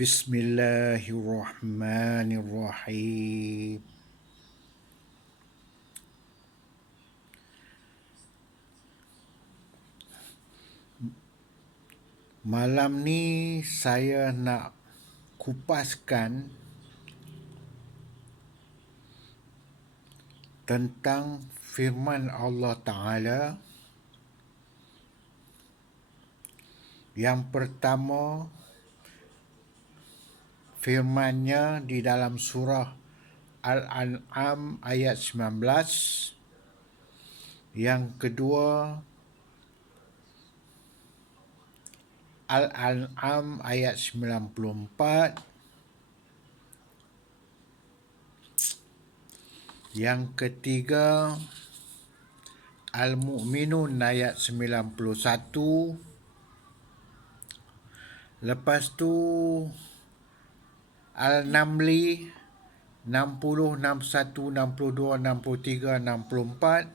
Bismillahirrahmanirrahim. Malam ni saya nak kupaskan tentang firman Allah Ta'ala. Yang pertama, firmannya di dalam surah Al-An'am ayat 19. Yang kedua, Al-An'am ayat 94. Yang ketiga, Al-Mu'minun ayat 91. Lepas tu Al-Namli 60, 61, 62, 63, 64.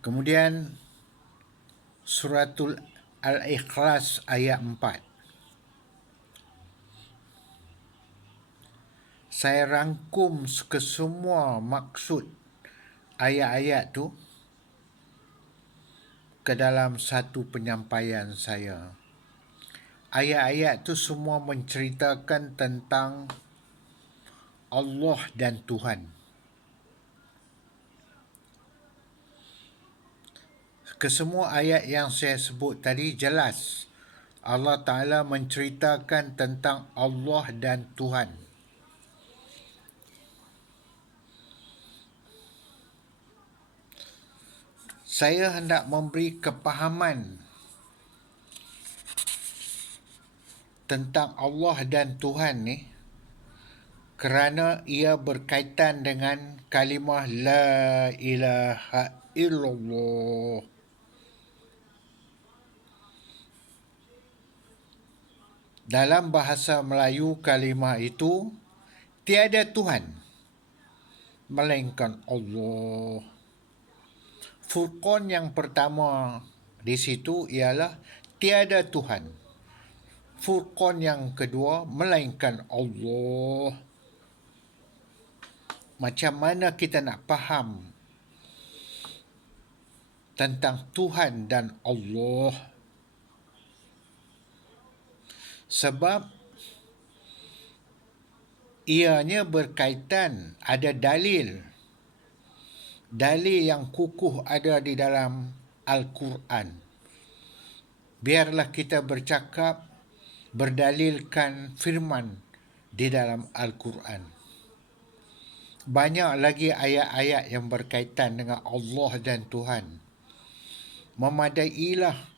Kemudian Suratul Al-Ikhlas ayat 4. Saya rangkum kesemua maksud ayat-ayat tu ke dalam satu penyampaian saya. Ayat-ayat tu semua menceritakan tentang Allah dan Tuhan. Kesemua ayat yang saya sebut tadi jelas Allah Ta'ala menceritakan tentang Allah dan Tuhan. Saya hendak memberi kepahaman tentang Allah dan Tuhan ni kerana ia berkaitan dengan kalimah La ilaha illallah. Dalam bahasa Melayu kalimah itu tiada Tuhan melainkan Allah. Furqan yang pertama di situ ialah tiada Tuhan. Furqan yang kedua melainkan Allah. Macam mana kita nak faham tentang Tuhan dan Allah? Sebab ianya berkaitan, ada dalil. Dalil yang kukuh ada di dalam Al-Quran. Biarlah kita bercakap berdalilkan firman di dalam Al-Quran. Banyak lagi ayat-ayat yang berkaitan dengan Allah dan Tuhan. Memadailah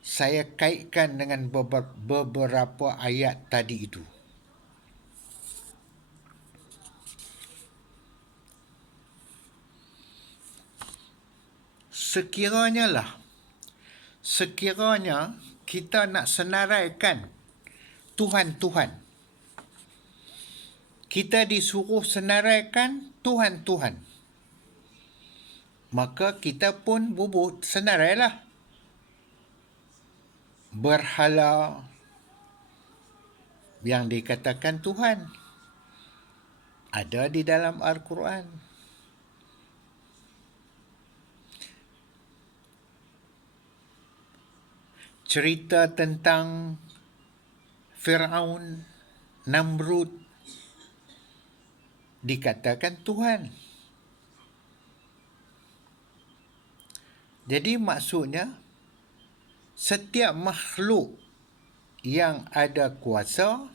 saya kaitkan dengan beberapa ayat tadi itu. Sekiranya kita nak senaraikan Tuhan-Tuhan, kita disuruh senaraikan Tuhan-Tuhan, maka kita pun senarailah berhala yang dikatakan Tuhan ada di dalam Al-Quran. Cerita tentang Firaun, Namrud dikatakan Tuhan. Jadi maksudnya setiap makhluk yang ada kuasa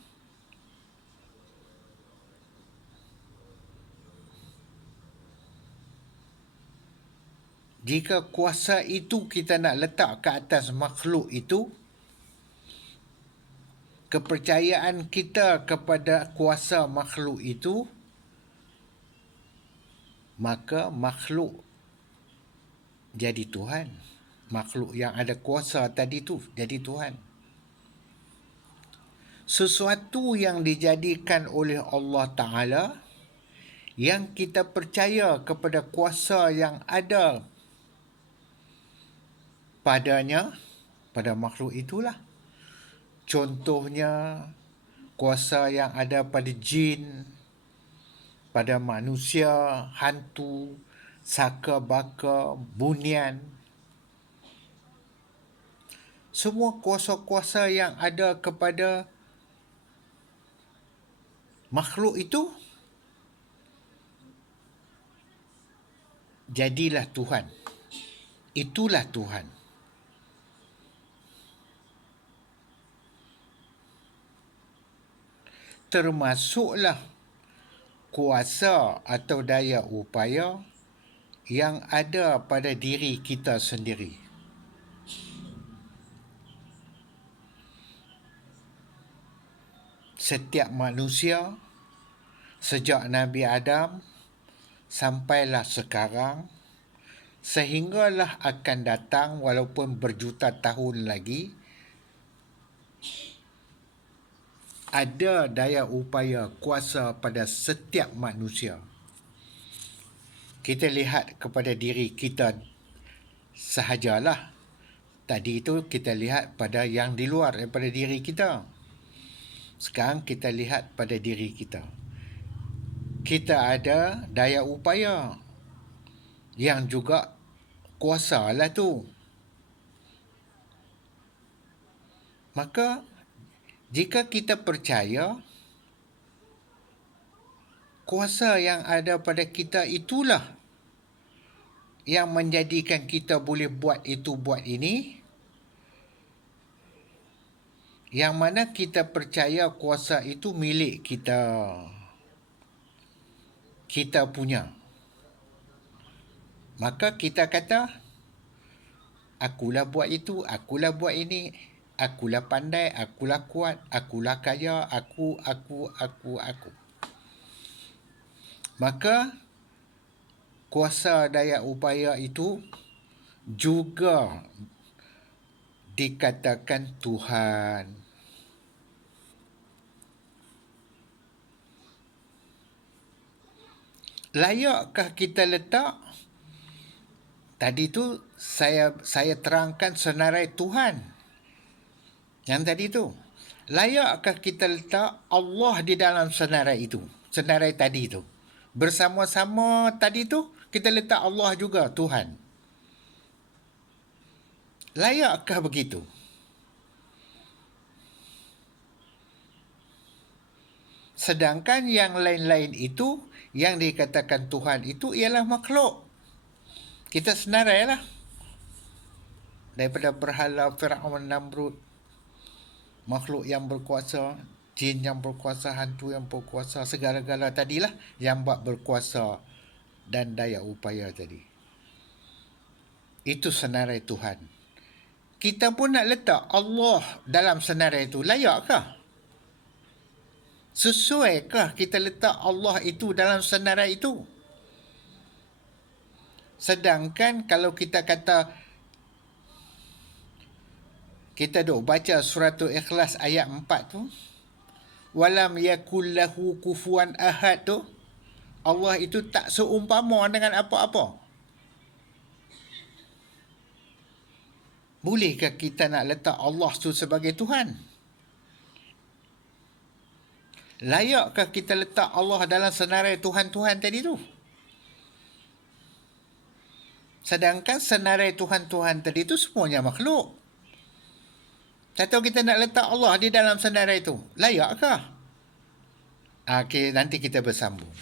jika kuasa itu kita nak letak ke atas makhluk itu, kepercayaan kita kepada kuasa makhluk itu, maka makhluk jadi Tuhan. Makhluk yang ada kuasa tadi tu jadi Tuhan. Sesuatu yang dijadikan oleh Allah Ta'ala, yang kita percaya kepada kuasa yang ada padanya, pada makhluk itulah. Contohnya, kuasa yang ada pada jin, pada manusia, hantu, saka baka, bunian. Semua kuasa-kuasa yang ada kepada makhluk itu, jadilah Tuhan. Itulah Tuhan. Termasuklah kuasa atau daya upaya yang ada pada diri kita sendiri. Setiap manusia, sejak Nabi Adam sampailah sekarang, sehinggalah akan datang walaupun berjuta tahun lagi, ada daya upaya kuasa pada setiap manusia. Kita lihat kepada diri kita sahajalah. Tadi itu kita lihat pada yang di luar daripada diri kita. Sekarang kita lihat pada diri kita. Kita ada daya upaya yang juga kuasa lah tu. Maka jika kita percaya kuasa yang ada pada kita itulah yang menjadikan kita boleh buat itu, buat ini, yang mana kita percaya kuasa itu milik kita. Kita punya. Maka kita kata, akulah buat itu, akulah buat ini, akulah pandai, akulah kuat, akulah kaya, aku. Maka kuasa daya upaya itu juga dikatakan Tuhan. Layakkah kita letak? Tadi tu saya terangkan senarai Tuhan. Yang tadi tu. Layakkah kita letak Allah di dalam senarai itu? Senarai tadi tu. Bersama-sama tadi tu, kita letak Allah juga, Tuhan. Layakkah begitu? Sedangkan yang lain-lain itu, yang dikatakan Tuhan itu ialah makhluk. Kita senarailah. Daripada berhala Firaun, Namrud, makhluk yang berkuasa, jin yang berkuasa, hantu yang berkuasa, segala-gala tadilah yang buat berkuasa dan daya upaya tadi. Itu senarai Tuhan. Kita pun nak letak Allah dalam senarai itu. Layakkah? Sesuaikah kita letak Allah itu dalam senarai itu? Sedangkan kalau kita kata, kita duk baca suratul Ikhlas ayat 4 tu, walam yakul lahu kufuwan ahad tu, Allah itu tak seumpama dengan apa-apa. Bolehkah kita nak letak Allah tu sebagai Tuhan? Layakkah kita letak Allah dalam senarai Tuhan-Tuhan tadi tu? Sedangkan senarai Tuhan-Tuhan tadi tu semuanya makhluk. Atau kita nak letak Allah di dalam senarai itu? Layakkah? Okey, nanti kita bersambung.